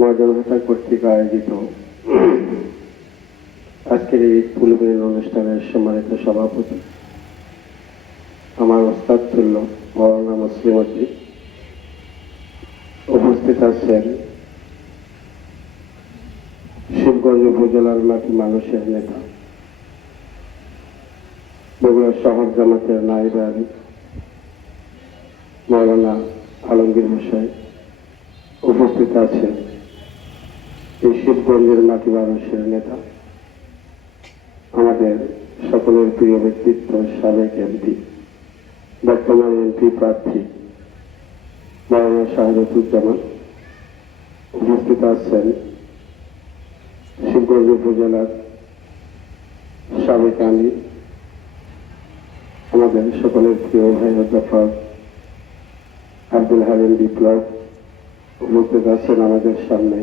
মর্যাদা কর্তৃক আয়োজিত আজকের এই পুলবের অনুষ্ঠানের সম্মানিত সভাপতি আমার ওস্তাদ তুল্য মওলানা মুসলিমউদ্দিন, উপস্থিত আছেন শিবগঞ্জ উপজেলার মানুষের নেতা বগুড়া শহর জামাতের নায়েবে আলী মওলানা আলমগীর মশাই, উপস্থিত আছেন এই শিবগঞ্জের মাটি মানুষের নেতা আমাদের সকলের প্রিয় ব্যক্তিত্ব সাবেক এমপি, বর্তমান এমপি প্রার্থী মওলানা শাহাদাতুজ্জামান, উপস্থিত আছেন শিবগঞ্জ উপজেলার সাবেক আমির আমাদের সকলের প্রিয় ভাই অধ্যাপক আব্দুল হালিম বিপ্লব, উপস্থিত আছেন আমাদের সামনে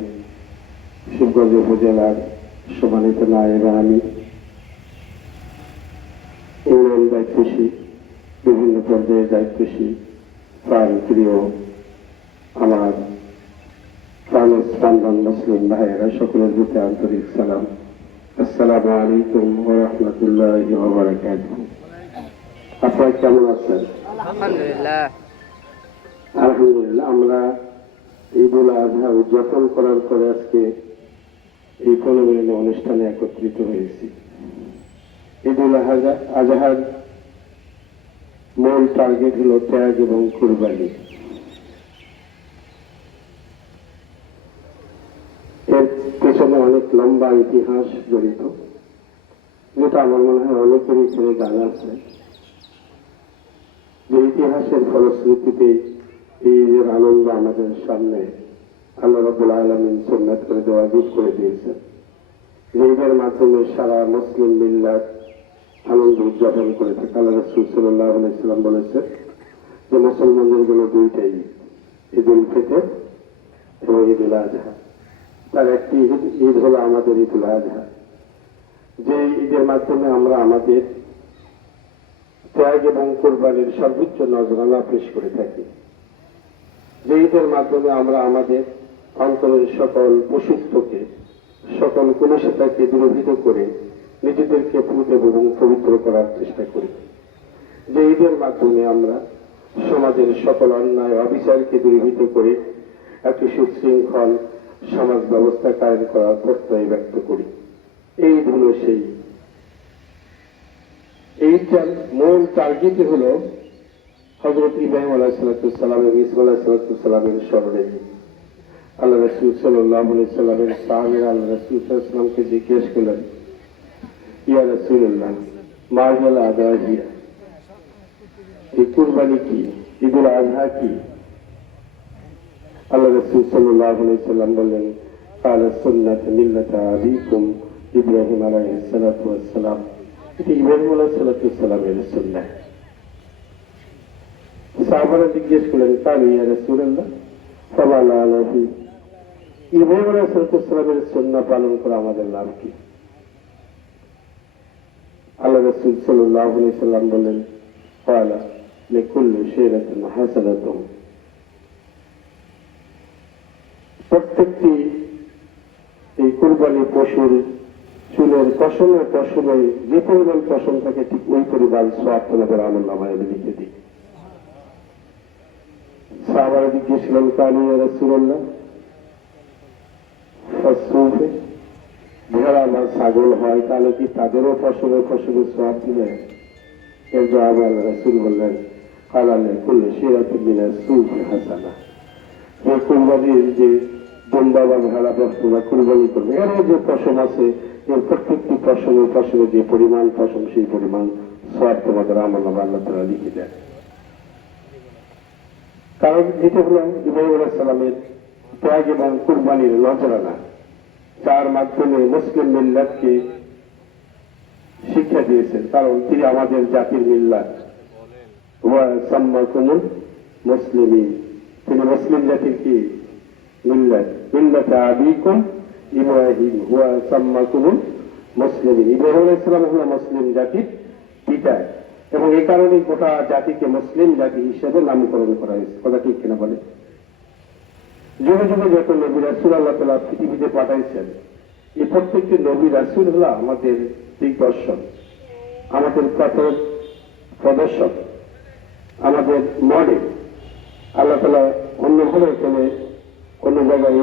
শিবগঞ্জ উপজেলার সম্মানিত নায়েবে আমির, ইউনিয়ন দায়িত্বশীল, বিভিন্ন পর্যায়ে দায়িত্বশীল প্রাণ প্রিয় আমার প্রাণের স্পন্দন মুসলিম ভাইয়েরা, সকলের প্রতি আন্তরিক সালাম। আসসালামু আলাইকুম ওয়া রাহমাতুল্লাহি ওয়া বারাকাতুহু। আপনারা কেমন আছেন? আলহামদুলিল্লাহ। আলহামদুলিল্লাহ। আমরা ঈদুল আজহা উদযাপন করার পরে আজকে এই পুলবের অনুষ্ঠানে একত্রিত হয়েছি। ঈদুল আজহার মূল টার্গেট হল ত্যাগ এবং কুরবানি। এর পেছনে অনেক লম্বা ইতিহাস জড়িত, যেটা আমার মনে হয় অনেকেরই ছেড়ে জানা আছে। যে ইতিহাসের ফলশ্রুতিতে এই আনন্দ আমাদের সামনে আল্লাহ রাব্বুল আলামিন সুন্নাত করে দেওয়া যোগ করে দিয়েছেন। ঈদের মাধ্যমে সারা মুসলিম মিল্লাত আনন্দ উদযাপন করে থাকে। আল্লাহ রাসূল সাল্লাল্লাহু আলাইহি ওয়াসাল্লাম বলেছেন যে মুসলমানদের জন্য দুইটাই ঈদুল ফিতর এবং ঈদুল আজহা। তার একটি ঈদ হলো আমাদের ঈদুল আজহা, যে ঈদের মাধ্যমে আমরা আমাদের ত্যাগ এবং কোরবানির সর্বোচ্চ নজরানা পেশ করে থাকি। যে ঈদের মাধ্যমে আমরা আমাদের অন্তরের সকল পশুত্বকে, সকল কলুষতাকে দূরীভূত করে নিজেদেরকে পুত এবং পবিত্র করার চেষ্টা করি। যে ঈদের মাধ্যমে আমরা সমাজের সকল অন্যায় অবিচারকে দূরীভূত করে একটি সুশৃঙ্খল সমাজ ব্যবস্থা কায়েম করার প্রত্যয় ব্যক্ত করি। এই ঈদ হল সেই। এইটার মূল টার্গেটই হল হযরত ইব্রাহিম আলাইহিস সালাম এবং ঈসা আলাইহিস সালামের স্মরণে। আল্লাহ রাসূল সাল্লাল্লাহু আলাইহি সাল্লামের সাহাবীরা আল্লাহ রাসূল সাল্লাল্লাহু আলাইহি সাল্লামকে জিজ্ঞেস করলেন, ইয়া রাসূলুল্লাহ, মা হিয়াল আদাহিয়া, এই কুরবানি কি, ঈদুল আজহা কি? আল্লাহ রাসূল সাল্লাল্লাহু আলাইহি সাল্লাম বললেন, কালা সুন্নাত মিল্লাত আবিকুম ইব্রাহিম আলাইহিস সালাতু ওয়াস সালাম। এটি ইব্রাহিম আলাইহিস সালাতু ওয়াস সালামের সুন্নাহ। সাহাবারা জিজ্ঞেস করলেন, কালু ইয়া রাসূলুল্লাহ ফামা লাহি, ইব্রাহিম আলাইহিস সালাতু ওয়াস সালামের সুন্নাহ পালন করা আমাদের লাভ কি? আল্লাহ রাসূল সাল্লাল্লাহু আলাইহি সাল্লাম বললেন, ক্বালা লিকুল্লি শাইরাতিন হাসানাতুন, প্রত্যেকটি এই কুরবানি পশুর চুলের পশমের পশমে যে পরিমাণ পশম থাকে ঠিক ওই পরিমাণ সওয়াব তোমাদের আমলনামায় আমি লিখে দিই। সাহাবারা জিজ্ঞেস করলেন, কালু ইয়া রাসূলুল্লাহ ফাসসুফে, ভেড়া বা ছাগল হয় তাহলে কি তাদেরও পশমে পশমে সওয়াব দিবে? এর জবাবে আল্লাহ রাসূল বললেন, ক্বালা লিকুল্লি শাইরাতিন মিনাস সুফি হাসানাহ, যে কুরবানির যে দুম্বা বা ভেড়া তোমরা কুরবানি করবে, এর যে পশম আছে এর প্রত্যেকটি পশমে পশমে যে পরিমাণ পশম সেই পরিমাণ সওয়াব তোমাদের আমলনামায় আল্লাহ তাআলা লিখে দেন। কারণ এটা হলো ইব্রাহিম আলাইহিস সালামের ত্যাগ এবং কুরবানির নজরানা, যার মাধ্যমে মুসলিম মিল্লাতকে শিক্ষা দিয়েছেন। কারণ তিনি আমাদের জাতির মিল্লাত, ওয়া সাম্মাকুমুল মুসলিমিন, তিনি মুসলিম জাতির কি মিল্লাত, মিল্লাত আবিকুম ইব্রাহিম ওয়া সাম্মাকুমুল মুসলিমিন। ইব্রাহিম আলাইহিস সালাম হলো মুসলিম জাতির পিতা, এবং এই কারণে গোটা জাতিকে মুসলিম জাতি হিসেবে নামকরণ করা হয়েছে। কথা ঠিক কিনা বলে? যুগে যুগে যত নবী রাসূল আল্লাহ তাআলা পৃথিবীতে পাঠাইছেন, এই প্রত্যেকটি নবী রাসূল হলো আমাদের দিগদর্শন, আমাদের পথ প্রদর্শক, আমাদের মডেল। আল্লাহ তাআলা অন্যভাবে এখানে অন্য জায়গায়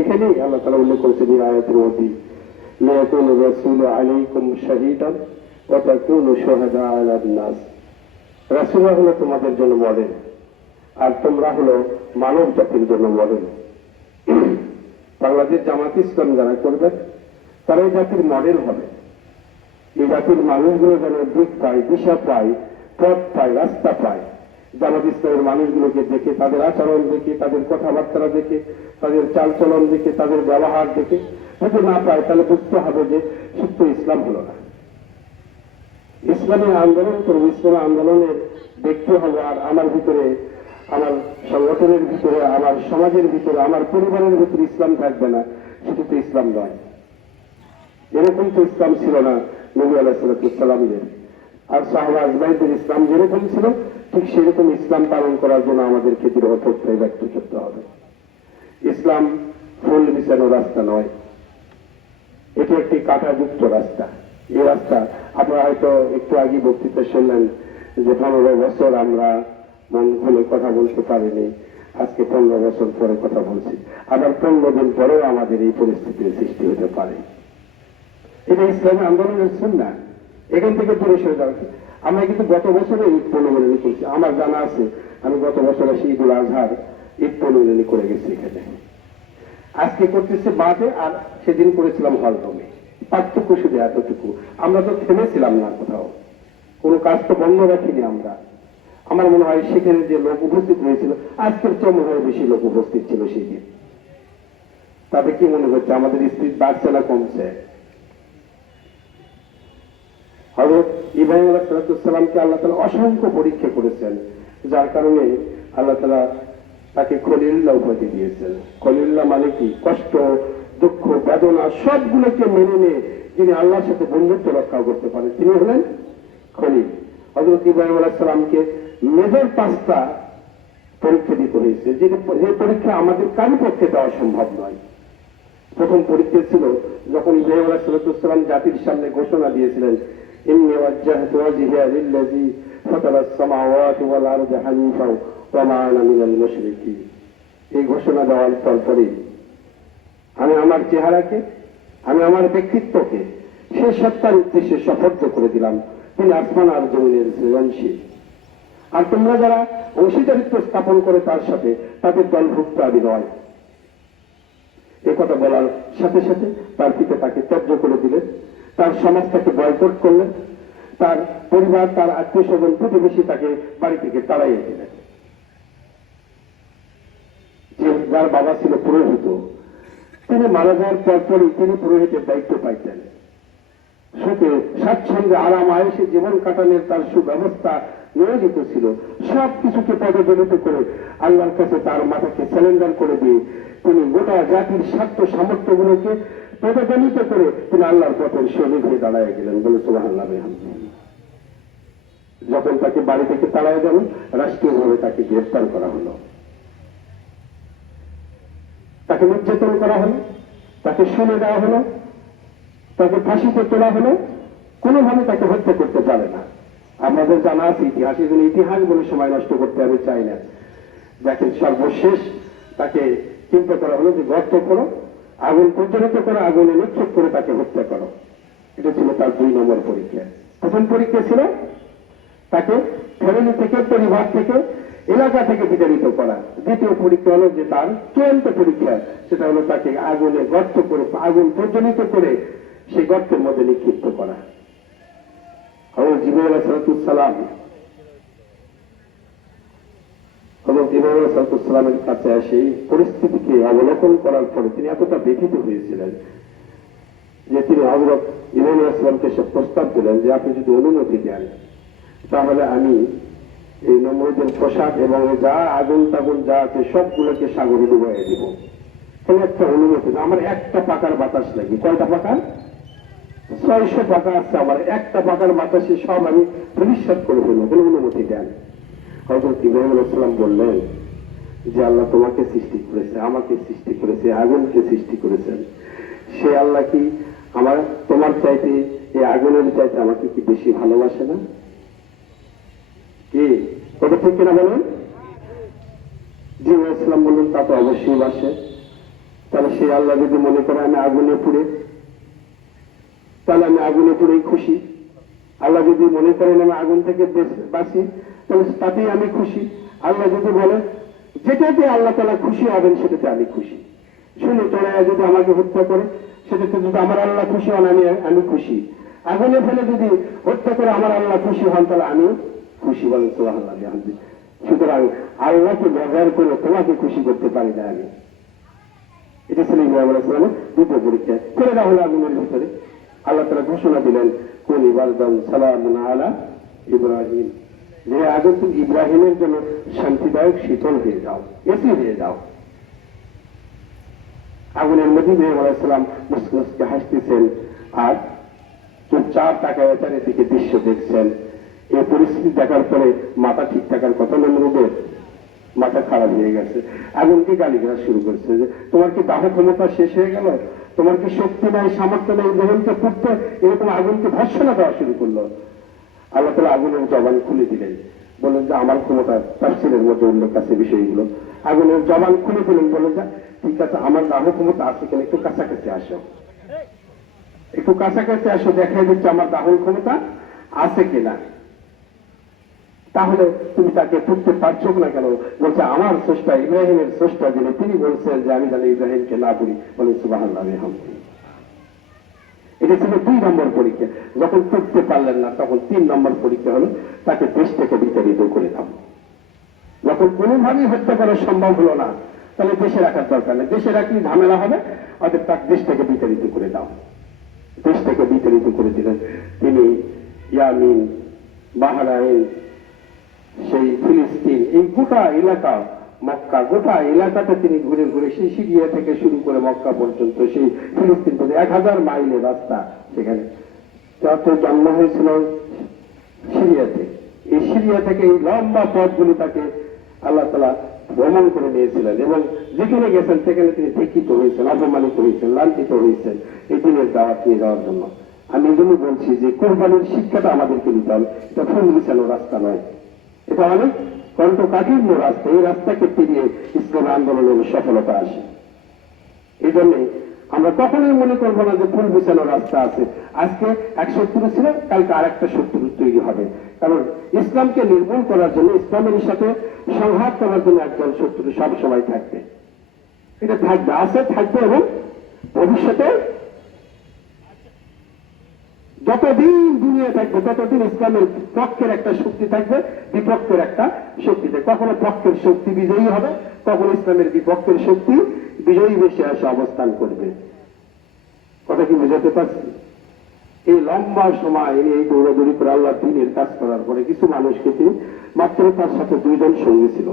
এখানেই আল্লাহ তাআলা উল্লেখ করেছেন এই আয়াতের মধ্যে, লিয়াকুনা রাসূলু আলাইকুম শাহীদান ওয়া তাকুনু শুহাদা আলান নাস। রাসূলরা হলো তোমাদের জন্য মডেল, আর তোমরা হলো মানব জাতির জন্য মডেল। বাংলাদেশ জামাত ইসলাম যারা করবে তারা এই জাতির মডেল হবে। এই জাতির মানুষগুলো যেন দিক পায়, দিশা পায়, পথ পায়, রাস্তা পায়। জামাত ইসলামের মানুষগুলোকে দেখে, তাদের আচরণ দেখে, তাদের কথাবার্তা দেখে, তাদের চালচলন দেখে, তাদের ব্যবহার দেখে যদি না পায় তাহলে বুঝতে হবে যে সত্য ইসলাম হলো না। ইসলামের আন্দোলন করবো, ইসলামের আন্দোলনের দেখতে হবে। আর আমার ভিতরে, আমার সংগঠনের ভিতরে, আমার সমাজের ভিতরে, আমার পরিবারের ভিতরে ইসলাম থাকবে না, সেটা তো ইসলাম নয়। এরকম তো ইসলাম ছিল না নবী আলাইহিস সালামের আর সাহাবা আজমাইনদের। ইসলাম যেরকম ছিল ঠিক সেরকম ইসলাম পালন করার জন্য আমাদেরকে দৃঢ় প্রত্যয় ব্যক্ত করতে হবে। ইসলাম ফুল বিছানো রাস্তা নয়, এটি একটি কাঁটাযুক্ত রাস্তা। এই রাস্তা আপনারা হয়তো একটু আগে বক্তৃতা শুনলেন যে 15 বছর আমরা মন খুলে কথা বলতে পারিনি, আজকে 15 বছর পরে কথা বলছি। আবার 15 দিন পরেও আমাদের এই পরিস্থিতির সৃষ্টি হতে পারে। এটা ইসলামী আন্দোলনের সুন্নাহ। এখান থেকে দূরে সরে যাওয়া। আমরা কিন্তু গত বছরে ঈদ পুনর্মিলনী করছি। আমার জানা আছে আমি গত বছরে ঈদুল আজহার ঈদ পুনর্মিলনী করে গেছি এখানে। আজকে করতেছে বাদে, আর সেদিন করেছিলাম হলরুমে। পার্থক্য শুধু এতটুকু, আমরা তো থেমেছিলাম না কোথাও, কোনো কাজ তো বন্ধ রাখিনি আমরা। আমার মনে হয় সেখানে যে লোক উপস্থিত হয়েছিল আজকের চেয়ে মনে হয় বেশি লোক উপস্থিত ছিল সেই দিন। তাতে কি মনে হচ্ছে আমাদের স্পিড বাড়ছে না কমছে? হযরত ইব্রাহিম আলাইহিস সালামকে আল্লাহ তাআলা অসংখ্য পরীক্ষা করেছেন, যার কারণে আল্লাহ তাআলা তাকে খলিলুল্লাহ উপাধি দিয়েছেন। খলিলুল্লাহ মানে কি? কষ্ট, দুঃখ, বেদনা সবগুলোকে মেনে নিয়ে যিনি আল্লাহর সাথে বন্ধুত্ব রক্ষা করতে পারেন তিনি হলেন খলিল। হযরত ইব্রাহিম আলাইহিস সালামকে মেজর 5টা পরীক্ষা দিতে হয়েছে, যে পরীক্ষা আমাদের কারো পক্ষে দেওয়া সম্ভব নয়। প্রথম পরীক্ষা ছিল যখন ইব্রাহিম আলাইহিস সালাম জাতির সামনে ঘোষণা দিয়েছিলেন, ইন্নী ওয়াজ্জাহতু ওয়াজহিয়া লিল্লাযী ফাতারাস সামাওয়াতি ওয়াল আরদা হানিফাও ওয়া মা আনা মিনাল মুশরিকিন। এই ঘোষণা দেওয়ার পরপরই আমি আমার চেহারাকে, আমি আমার ব্যক্তিত্বকে সেই সত্তার উদ্দেশ্যে শপথ করে দিলাম, তিনি আসমান আর জমিনের সৃজনশীল। আর তোমরা যারা অংশীদারিত্ব স্থাপন করে তার সাথে, তাদের দলভুক্ত আমি নয়। এ কথা বলার সাথে সাথে তার পিতা তাকে ত্যায্য করে দিলেন, তার সমাজ তাকে বয়কট করলেন, তার পরিবার, তার আত্মীয় স্বজন, প্রতিবেশী তাকে বাড়ি থেকে তাড়াইয়ে দিলেন। যার বাবা ছিল পুরোহিত, তিনি মারা যাওয়ার পরপরই তিনি পুরোহিতের দায়িত্ব পাইতেন। সুখে স্বাচ্ছন্দ্যে আরাম আয়েসে জীবন কাটানোর তার সুব্যবস্থা নিয়োজিত ছিল। সবকিছুকে পদদলিত করে আল্লাহর কাছে তার মাথাকে স্যালেন্ডার করে দিয়ে তিনি গোটা জাতির স্বার্থ সামর্থ্যগুলোকে পদদলিত করে তিনি আল্লাহর পথের শহীদ হয়ে দাঁড়ায় গেলেন। বলে সুবহানাল্লাহ। যখন তাকে বাড়ি থেকে তাড়ায় গেল, রাষ্ট্রীয়ভাবে তাকে গ্রেফতার করা হলো, তাকে নির্যাতন করা হলো, তাকে শুনে দেওয়া হলো, তাকে ফাঁসিতে তোলা হলো। কোনোভাবে তাকে হত্যা করতে পারে না। আমাদের জানা আছে ইতিহাস, এই জন্য ইতিহাস বলে সময় নষ্ট করতে আমি চাই না। দেখেন সর্বশেষ তাকে চিন্তা করা হলো যে গর্ত করো, আগুন প্রজ্বলিত করে আগুনে নিক্ষেপ করে তাকে হত্যা করো। এটা ছিল তার 2 নম্বর পরীক্ষা। প্রথম পরীক্ষা ছিল তাকে ফ্যামিলি থেকে, পরিবার থেকে, এলাকা থেকে বিতাড়িত করা। দ্বিতীয় পরীক্ষা হলো যে তার চূড়ান্ত পরীক্ষা, সেটা হলো তাকে আগুনে গর্ত করে, আগুন প্রজ্বলিত করে সেই গর্তের মধ্যে নিক্ষিপ্ত করা। হযরত জিবরাইল আলাইহিস সালাম সালামের কাছে এসে পরিস্থিতিকে অবলোকন করার পরে তিনি এতটা ব্যথিত হয়েছিলেন যে তিনি হযরত ইব্রাহিম আলাইহিস সালামকে সে প্রস্তাব দিলেন যে আপনি যদি অনুমতি দেন তাহলে আমি এই নমরুদের পোশাক এবং যা আগুন টাগুন যা আছে সবগুলোকে সাগরে ডুবাইয়ে দিব। তাহলে একটা অনুমতি, আমার একটা পাকার বাতাস লাগবে। কয়টা পাকা? 600 পাকা আছে আমার, একটা পাকার বাতাসে সব আমি ভবিষ্যৎ করে ফেলবো, বলে অনুমতি দেন। হযরত ইব্রাহিম আলাইহিস সালাম বললেন যে আল্লাহ তোমাকে সৃষ্টি করেছে, আমাকে সৃষ্টি করেছে, আগুনকে সৃষ্টি করেছেন, সে আল্লাহ কি আমার তোমার চাইতে, এই আগুনের চাইতে আমাকে কি বেশি ভালোবাসে না? কি কথা ঠিক কিনা বলেন? জি ইসলাম বললেন তা তো অবশ্যই বাসে। তাহলে সেই আল্লাহ যদি মনে করে আমি আগুনে পুড়ে, তাহলে আমি আগুনে পুড়েই খুশি। আল্লাহ যদি মনে করেন আমি আগুন থেকে বাঁচি, তাহলে তাতেই আমি খুশি। আল্লাহ যদি বলে যেটাতে আল্লাহ তাআলা খুশি হবেন সেটাতে আমি খুশি। শুনে তোরা যদি আমাকে হত্যা করে, সেটাতে যদি আমার আল্লাহ খুশি হন আমি খুশি। আগুনে ফেলে যদি হত্যা করে আমার আল্লাহ খুশি হন, তাহলে আমি খুশি। বলেন সুবহানাল্লাহ। সুতরাং আল্লাহকে ব্যবহার করে তোমাকে খুশি করতে পারি না আমি। এটা ছিল ইব্রাহিম আলাইহিস সালামের দ্বিতীয় পরীক্ষা। করে দেওয়া হলো আগুনের ভিতরে। আল্লাহ তাআলা ঘোষণা দিলেন কুল ইবারদান সালামুন আলা ইব্রাহিম, যে আগুন তুমি ইব্রাহিমের জন্য শান্তিদায়ক শীতল হয়ে যাও, এসি হয়ে যাও। আগুনের মধ্যে ইব্রাহিম আলাইহিস সালাম মুস্কি মুস্কি হাসতেছেন আর চুপচাপ তাকায় চারিদিকে দৃশ্য দেখছেন। এই পরিস্থিতি দেখার পরে মাথা ঠিক থাকার কথা নমরুদের মাথা খারাপ হয়ে গেছে। আগুনকে গালিগালাজ শুরু করছে যে তোমার কি দাহ ক্ষমতা শেষ হয়ে গেল? তোমার কি শক্তি নাই, সামর্থ্য নেই ইব্রাহিমকে পুড়তে? এরকম আগুনকে ভর্সনা দেওয়া শুরু করলো। আল্লাহ তাআলা আগুনের জবান খুলে দিলেন, বললেন যে আমার ক্ষমতা তাফসীরের মধ্যে উল্লেখ আছে বিষয়গুলো। আগুনের জবান খুলে দিলেন, বললেন যে ঠিক আছে আমার দাহ ক্ষমতা আছে কিনা, একটু কাছাকাছি আসো, একটু কাছাকাছি আসো, দেখাই দিচ্ছে আমার দাহন ক্ষমতা আছে কিনা। তাহলে তুমি তাকে পুড়তে পারছো না কেন? বলছে আমার স্রষ্টা ইব্রাহিমের স্রষ্টা যিনি, তিনি বলছেন যে আমি জানি ইব্রাহিমকে না পুড়ি। বলে সুবহানাল্লাহ। এটা ছিল 2 নম্বর পরীক্ষা। যখন পুড়তে পারলেন না, তখন 3 নম্বর পরীক্ষা হলো তাকে দেশ থেকে বিতাড়িত করে দাও। যখন কোনোভাবেই হত্যা করা সম্ভব হলো না, তাহলে দেশে রাখার দরকার নেই, দেশে রাখলে ঝামেলা হবে, অর্থাৎ তাকে দেশ থেকে বিতাড়িত করে দাও। দেশ থেকে বিতাড়িত করে দিলেন। তিনি ইয়ামিন, বাহরাইন, সেই ফিলিস্তিন, এই গোটা এলাকা, মক্কা গোটা এলাকাটা তিনি ঘুরে ঘুরে, সেই সিরিয়া থেকে শুরু করে মক্কা পর্যন্ত, সেই ফিলিস্তিন পর্যন্ত 1000 মাইলের রাস্তা। সেখানে যত জন্ম হয়েছিল সিরিয়াতে, এই সিরিয়া থেকে এই লম্বা পথগুলি তাকে আল্লাহ তাআলা ভ্রমণ করে নিয়েছিলেন, এবং যেখানে গেছেন সেখানে তিনি দীক্ষিত হয়েছেন, অপমানিত হয়েছেন, লাঞ্ছিত হয়েছেন এই দিনের দাওয়াত নিয়ে যাওয়ার জন্য। আমি এই জন্য বলছি যে কোরবানির শিক্ষাটা আমাদেরকে নিতে হবে। এটা ফুল বিছানো রাস্তা নয়, এটা অনেক কণ্ঠকাঠিন্য রাস্তা। এই রাস্তাকে পেরিয়ে ইসলাম আন্দোলনের সফলতা আসে। এই জন্যে আমরা কখনোই মনে করবো না যে ফুল বিছানো রাস্তা আছে। আজকে এক শত্রু ছিল, কালকে আর একটা শত্রু তৈরি হবে। কারণ ইসলামকে নির্মূল করার জন্য, ইসলামের সাথে সংঘাত করার জন্য একজন শত্রু সব সময় থাকবে। এটা থাকবে, আছে, থাকবে, এবং ভবিষ্যতে যতদিন দুনিয়া থাকবে ততদিন ইসলামের পক্ষের একটা শক্তি থাকবে, বিপক্ষের একটা শক্তি থাকবে। কখনো পক্ষের শক্তি বিজয়ী হবে, কখনো ইসলামের বিপক্ষের শক্তি বিজয়ী বেশি আসে অবস্থান করবে। কথা কি বুঝাতে পারছি? এই লম্বা সময় এই দৌড়াদৌড়ি করে আল্লাহ দ্বীনের কাজ করার পরে কিছু মানুষকে তিনি, মাত্র তার সাথে 2 জন সঙ্গী ছিল,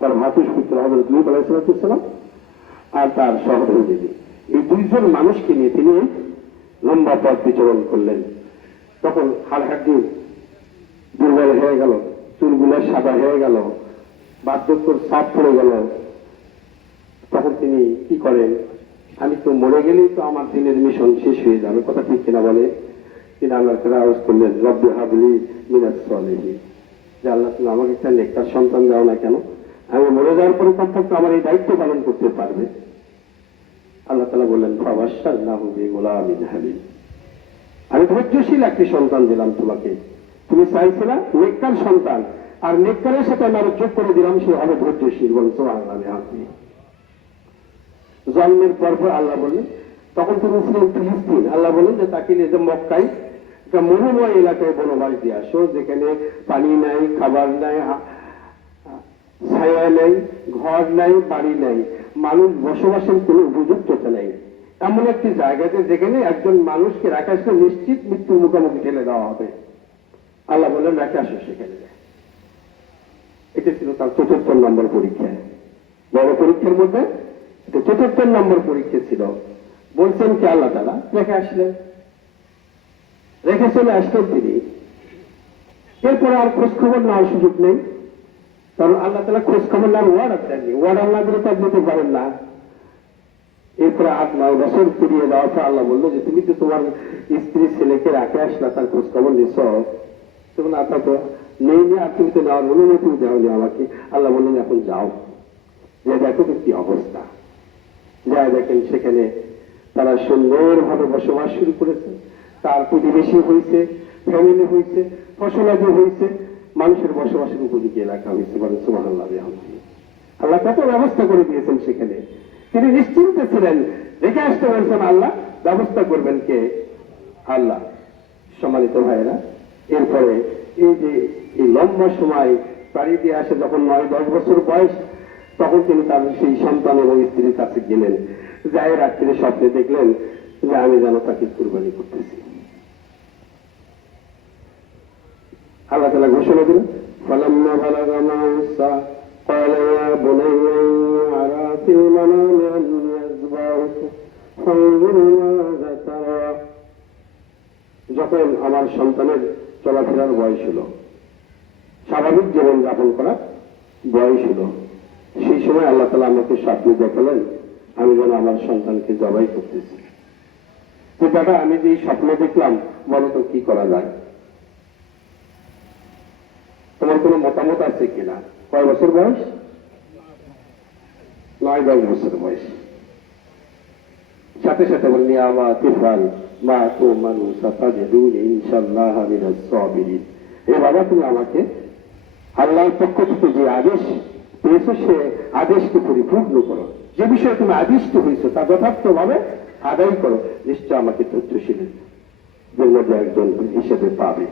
তার ভাতুষপুত্র হযরত লূত আলাইহিস সালাম আর তার সহধর্মী। এই 2 জন মানুষকে নিয়ে তিনি লম্বা পথ বিচরণ করলেন। তখন হাড়হাড্ডি দুর্বল হয়ে গেল, চুলগুলো সাদা হয়ে গেল, বার্ধক্যর চাপ পড়ে গেল। তখন তিনি কি করেন, আমি তো মরে গেলেই তো আমার দিনের মিশন শেষ হয়ে যাবে। কথা ঠিক কিনা বলে? তিনি আল্লাহর কাছে আওয়াজ করলেন, রব্বি হাবলি মিনাস সালিহিন, যে আল্লাহ তুমি আমাকে একটা নেককার সন্তান দাও না কেন? আমি মরে যাওয়ার পরে কমপক্ষে আমার এই দায়িত্ব পালন করতে পারবে। আল্লাহ তাআলা বললেন, ফাবাশশারনাহু বিগুলামিন হালিম, আমি ধৈর্যশীল একটি সন্তান দিলাম তোমাকে। তুমি চাইছিলা নেককার সন্তান, আর নেককারের সাথে আমি আরো যোগ করে দিলাম, সে হবে ধৈর্যশীল। বলেন সুবহানাল্লাহ। জন্মের পর আল্লাহ বললেন, তখন তুমি ছিলেন ফিলিস্তিন, আল্লাহ বললেন যে তাকে নিয়ে যে মক্কায় একটা মরুময় এলাকায় বনবাস দিয়ে আসো, যেখানে পানি নাই, খাবার নাই, ছায়া নাই, ঘর নাই, বাড়ি নাই, মানুষ বসবাসের কোনো উপযুক্ততা নেই, এমন একটি জায়গাতে যেখানে একজন মানুষকে রাখা আসলে নিশ্চিত মৃত্যুর মুখোমুখি ঠেলে দেওয়া হবে। আল্লাহ বললেন রেখে আসো সেখানে। এটা ছিল তার ৪র্থ নম্বর পরীক্ষা। বড় পরীক্ষার মধ্যে এটা ৪র্থ নম্বর পরীক্ষা ছিল। বলছেন কি আল্লাহ তাআলা, রেখে আসলেন, রেখে চলে আসলেন তিনি। এরপরে আর খোঁজ খবর নেওয়ার সুযোগ নেই। কারণ আল্লাহ তাআলা খোঁজ খবর নেওয়ার ওয়ার্ড দেননি, ওয়ার্ড আল্লাহ দিলে তো দিতে পারেন না। এরপরে 8-9 বছর পেরিয়ে যাওয়ার পর আল্লাহ বললো যে তুমি তো তোমার স্ত্রী ছেলেকে রাখে আসলা, তার খোঁজ খবর নিছ, তখন আপনার তো নেই না, আর তুমি তো নেওয়ার অনুমতি দেওয়ানি আমাকে। আল্লাহ বললেন এখন যাও, যে দেখো তো কি অবস্থা। যা দেখেন সেখানে তারা সুন্দরভাবে বসবাস শুরু করেছে, তার প্রতিবেশী হয়েছে, ফ্যামিলি হয়েছে, ফসলাদি হয়েছে, মানুষের বসবাসের উপযোগী এলাকা হয়েছে। বলেন সুবহানাল্লাহ। আল্লাহ কত ব্যবস্থা করে দিয়েছেন সেখানে, তিনি নিশ্চিন্তে ছিলেন, রেখে আসতে বলছেন আল্লাহ, ব্যবস্থা করবেন কে? আল্লাহ। সম্মানিত ভাইয়েরা, এরপরে এই যে এই লম্বা সময় পাড়ি দিয়ে আসে, যখন 9-10 বছর বয়স, তখন তিনি তার সেই সন্তান এবং স্ত্রীর কাছে গেলেন, যাই রাত্রে স্বপ্নে দেখলেন যে আমি যেন তাকে কুরবানি করতেছি। আল্লাহ তাআলা ঘোষণা দিলেন, ফালাম্মা বালাগা মা'আ قال يا بني أرى في المنام أني أذبحك فانظر ماذا ترى। যখন আমার সন্তানের চলাফেরার বয়স হলো, স্বাভাবিক জীবন যাপন করার বয়স হলো, সেই সময় আল্লাহ তাআলা আমাকে স্বপ্নে দেখালেন আমি যেন আমার সন্তানকে জবাই করতেছি। তো দাদা, আমি যে স্বপ্ন দেখলাম, বলো তো কি করা যায়? তোমার কোনো মতামত আছে কিনা? কয় বছর বয়স? 9-10 বছর বয়স। সাথে সাথে বলনি আমা তিফাল মা তো মানুষ ইনশাআল্লাহ মিনাস সাবিরিন। এ বাবা, তুমি আমাকে আল্লাহর পক্ষ থেকে যে আদেশ পেয়েছো সে আদেশকে পরিপূর্ণ করো, যে বিষয়ে তুমি আদিষ্ট হয়েছো তা যথার্থভাবে আদায় করো, নিশ্চয় আমাকে ধৈর্যশীলের মধ্যে একজন হিসেবে পাবে।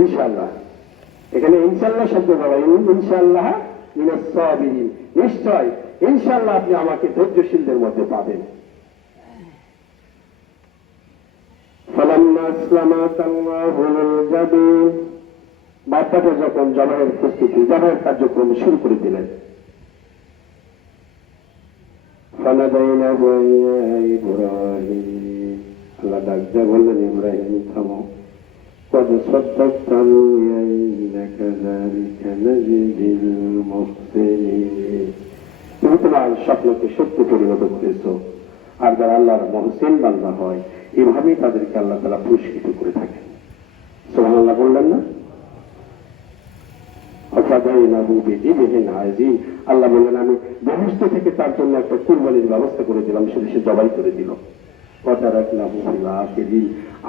ইনশাআল্লাহ, এখানে ইনশাআল্লাহ শব্দ বলা, ইনশাআল্লাহ মিনাস সাবিরিন, নিশ্চয় ইনশাআল্লাহ আপনি আমাকে ধৈর্যশীলদের মধ্যে পাবেন। ফালাম্মা আসলামা তাল্লাহু লিল জাবিন, বাচ্চাটা যখন জবাইয়ের প্রস্তুতি, জবাইয়ের কার্যক্রম শুরু করে দিলেন, ফানাদাইনাহু ইয়া ইব্রাহিম, আল্লাহ ডাক দিয়ে বললেন ইব্রাহিম থামো, قد صدقت رؤيا إنا كذلك نجزي المحسنين। তুমি তোমার স্বপ্নকে সত্য পরিণত করেছ, আর যারা আল্লাহর মুহসিন বান্দা হয় এভাবেই তাদেরকে আল্লাহ তাআলা পুরস্কৃত করে থাকেন। সুবহানাল্লাহ বললেন না? আল্লাহ বললেন আমি বহিষ্ঠ থেকে তার জন্য একটা কুরবানির ব্যবস্থা করে দিলাম, সেটা সে জবাই করে দিল।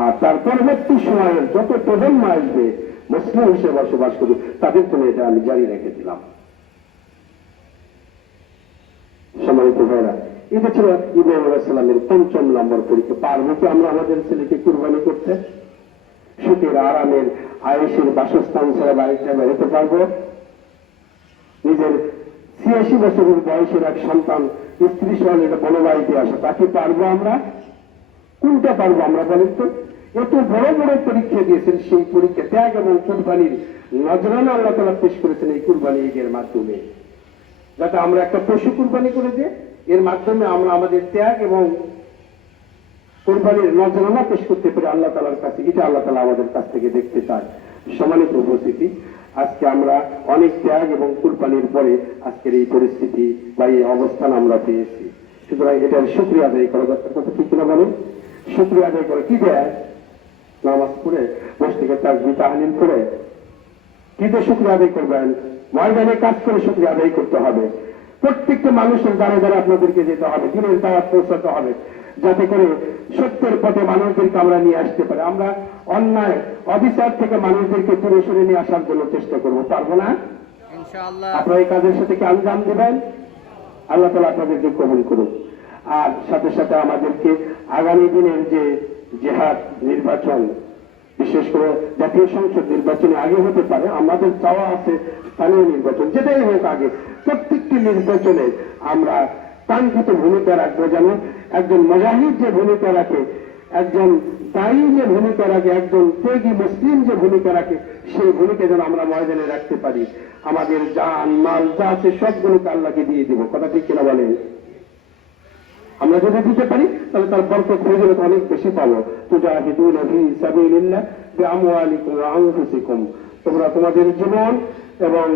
আর তার পরবর্তী সময়ের যত প্রজন্ম আসবে মুসলিম হিসেবে বসবাস করবে, তাদের জন্য এটা আমি জারি রেখে দিলাম। সম্মানিত ভাইরা, এটা ছিল ইব্রাহিম আলাইহিস সালামের 5ম নম্বর পরীক্ষা। পারবো কি আমরা আমাদের ছেলেকে কুরবানি করতে? সুখের, আরামের, আয়েশের বাসস্থান ছাড়া বাড়িতে বেরোতে পারবো? নিজের 86 বছরের বয়সের এক সন্তান স্ত্রী সহ বনবাড়িতে আসে, তাকে পারবো আমরা? কোনটা পারবো আমরা বলেন তো? এত বড় বড় পরীক্ষা দিয়েছেন, সেই পরীক্ষা ত্যাগ এবং কুরবানির নজরানা আল্লাহ তাআলা পেশ করেছেন এই কুরবানি ঈদের মাধ্যমে, যাতে আমরা একটা পশু কুরবানি করে দিই, এর মাধ্যমে আমরা আমাদের ত্যাগ এবং কুরবানির নজরানা পেশ করতে পারি আল্লাহ তাআলার কাছে। এটা আল্লাহ তাআলা আমাদের কাছ থেকে দেখতে চায়। সম্মানিত উপস্থিতি, আজকে আমরা অনেক ত্যাগ এবং কুরবানির পরে আজকের এই পরিস্থিতি বা এই অবস্থান আমরা পেয়েছি। সুতরাং এটার শুকরিয়া আদায় করা দরকার। কথা ঠিক কিনা বলেন? শুকরিয়া আদায় করে কি দেয়? নামাজ পড়ে, বসে থেকে তাকবীর তাহলিল করে কি দিয়ে শুকরিয়া আদায় করবেন? ময়দানে কাজ করে শুকরিয়া আদায় করতে হবে। প্রত্যেকটা মানুষের দ্বারা দ্বারা আপনাদেরকে যেতে হবে, দিনের দাওয়াত পৌঁছাতে হবে, যাতে করে সত্যের পথে মানুষদেরকে আমরা নিয়ে আসতে পারি। আমরা অন্যায় অবিচার থেকে মানুষদেরকে তুলে সরে নিয়ে আসার জন্য চেষ্টা করবো, পারবো না? ইনশাআল্লাহ। আপনারা এই কাজের সাথে কি আঞ্জাম দেবেন? আল্লাহ তাআলা আপনাদেরকে কবুল করুন। আর সাথে সাথে আমাদেরকে আগামী দিনের যে জিহাদ নির্বাচন, বিশেষ করে জাতীয় সংসদ নির্বাচনে আগে হতে পারে, আমাদের চাওয়া আছে স্থানীয় নির্বাচন, যেটাই হোক আগে, প্রত্যেকটি নির্বাচনে আমরা কাঙ্ক্ষিত ভূমিকা রাখবো। যেন একজন মুজাহিদ যে ভূমিকা রাখে, একজন দায়ী যে ভূমিকা রাখে, একজন ত্যাগী মুসলিম যে ভূমিকা রাখে, সেই ভূমিকা যেন আমরা ময়দানে রাখতে পারি। আমাদের জান মাল যা আছে সবগুলোকে আল্লাহকে দিয়ে দিব। কথা ঠিক কিনা বলেন? আমরা যদি দিতে পারি তাহলে তার বরকত ফজিলত অনেক বেশি পাবো। তুজাহিদুনা ফি সাবিলিল্লাহ বিআমওয়ালিকুম ওয়া আনফুসিকুম, তোমরা তোমাদের জীবন এবং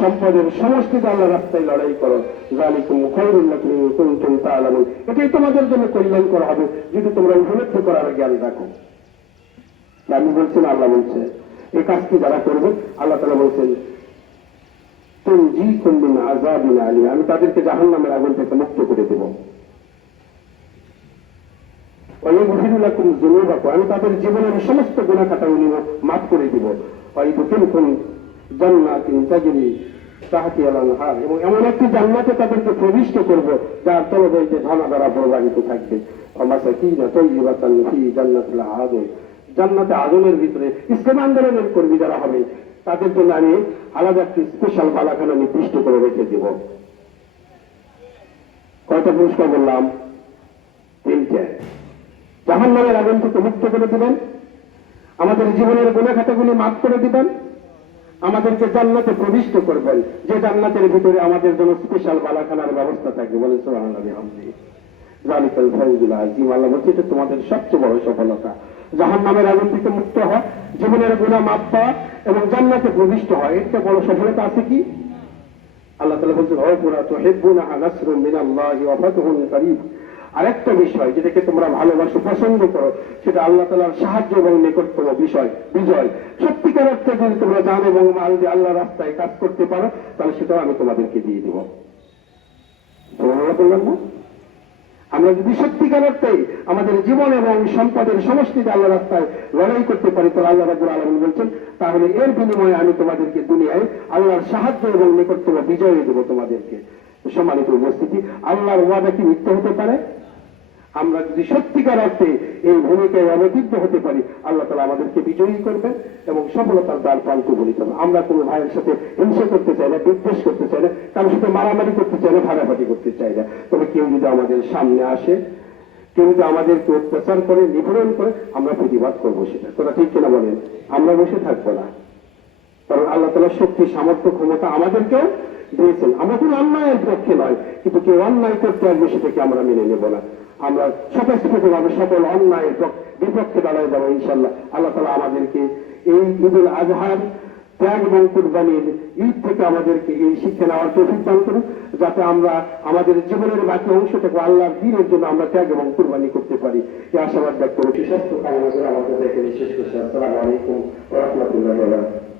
সম্পদের সমষ্টিতে আল্লাহর রাস্তায় লড়াই করো। যালিকুম খায়রুল লাকুম ইন কুনতুম তা'লামুন, এটাই তোমাদের জন্য কল্যাণকর হবে যদি তোমরা উপলব্ধি করার জ্ঞান রাখো। আমি বলছি না, আল্লাহ বলছে এই কাজটি যারা করবে, আল্লাহ তাআলা বলছেন তুনজিকুম মিন আযাবিন আলীম, আমি তাদেরকে জাহান্নামের আগুন থেকে মুক্ত করে দেব। ওয়ায়ুগফিরু লাকুম যুনুবাকুম, আমি তাদের জীবনের সমস্ত গুনাহ খাতাগুলি মাফ করে দিব। ওয়ায়ুদখিলকুম জান্নাতিন তাজরি তাহতিহাল আনহার, এবং এমন একটি জান্নাতে তাদেরকে প্রবিষ্ট করব যার তলদেশে ধারাধারা প্রবাহিত থাকবে। ওয়ামাসাকিনা তাইয়্যিবাতান ফি জান্নাতিল আদন, জান্নাতে আদনের ভিতরে ইসলাম আন্দোলনের কর্মী যারা হবে তাদের জন্য আমি আলাদা একটি স্পেশাল বালাখানা নির্দিষ্ট করে রেখে দেব। কয়টা পুরস্কার বললাম? 3টে। জাহান্নামের আগুন থেকে মুক্ত করে দিবেন, আমাদের জীবনের গুনাহ খাতাগুলি মাফ করে দিবেন, আমাদেরকে জান্নাতে প্রবিষ্ট করবেন, যে জান্নাতের ভিতরে আমাদের জন্য স্পেশাল বালাখানার ব্যবস্থা থাকবে। বলে সুবহানাল্লাহ বিহামদিহি, যালিকাল ফাওজুল আযীম। আল্লাহ বলছে এটা তোমাদের সবচেয়ে বড় সফলতা, জাহান্নামের আগুন থেকে মুক্ত হওয়া, জীবনের গুনাহ মাফ পাওয়া এবং জান্নাতে প্রবিষ্ট হয়। এটা বড় সফলতা আছে কি? আল্লাহ তাআলা বলছেন ওয়া তুহিব্বুনা নাসরুম মিনাল্লাহি ওয়া ফাতহুন কারীব, আরেকটা বিষয় যেটাকে তোমরা ভালোবাসো, পছন্দ করো, সেটা আল্লাহ তাআলার সাহায্য এবং নিকটতম বিষয়, বিজয়। সত্যিকার অর্থে যদি তোমরা জানো এবং মাল দিয়ে আল্লাহর রাস্তায় কাজ করতে পারো, তাহলে সেটাও আমি তোমাদেরকে দিয়ে দিব। সুবহানাল্লাহ বললাম না? আমরা যদি সত্যিকার অর্থে আমাদের জীবন এবং সম্পদের সমষ্টিতে আল্লাহর রাস্তায় লড়াই করতে পারি, তাহলে আল্লাহ রাব্বুল আলামিন বলছেন তাহলে এর বিনিময়ে আমি তোমাদেরকে দুনিয়ায় আল্লাহর সাহায্য এবং নিকটতম বিজয় দেব তোমাদেরকে। সম্মানিত উপস্থিতি, আল্লাহর ওয়াদা কি মিথ্যা হতে পারে? আমরা যদি সত্যিকার অর্থে এই ভূমিকায় অবতীর্ণ হতে পারি, আল্লাহ তাআলা আমাদেরকে বিজয়ী করবেন এবং সফলতার দ্বার প্রান্তে উপনীত হবে। আমরা কোনো ভাইয়ের সাথে হিংসা করতে চাই না, বিদ্বেষ করতে চাই না, কারোর সাথে মারামারি করতে চাই না, ভাগাভাগি করতে চাই না। তবে কেউ যদি আমাদের সামনে আসে, কেউ যদি আমাদেরকে অত্যাচার করে, নিপীড়ন করে, আমরা প্রতিবাদ করবো। সেটা তোরা ঠিক কিনা বলেন? আমরা বসে থাকবো না, কারণ আল্লাহ তাআলার শক্তি, সামর্থ্য, ক্ষমতা আমাদেরকেও দিয়েছেন। আমরা কোনো অন্যায়ের পক্ষে নয়, কিন্তু কেউ অন্যায় করতে আসবে সেটাকে আমরা মেনে নেব না। আমরা স্বতঃস্ফূর্তভাবে সকল অন্যায়ের বিপক্ষে দাঁড়ায় যাবো ইনশাআল্লাহ। আল্লাহ তাআলা আমাদেরকে এই ঈদুল আজহার ত্যাগ এবং কুরবানির ঈদ থেকে আমাদেরকে এই শিক্ষা নেওয়ার তৌফিক দান করুন, যাতে আমরা আমাদের জীবনের বাকি অংশটাকে আল্লাহর দ্বীনের জন্য আমরা ত্যাগ এবং কুরবানি করতে পারি। এই আশাবাদ ব্যক্ত করছি। স্বাস্থ্য কামনা করে আমাদের দেখে শেষ করছি। আসসালামু আলাইকুম ওয়া রাহমাতুল্লাহি ওয়া বারাকাতুহু।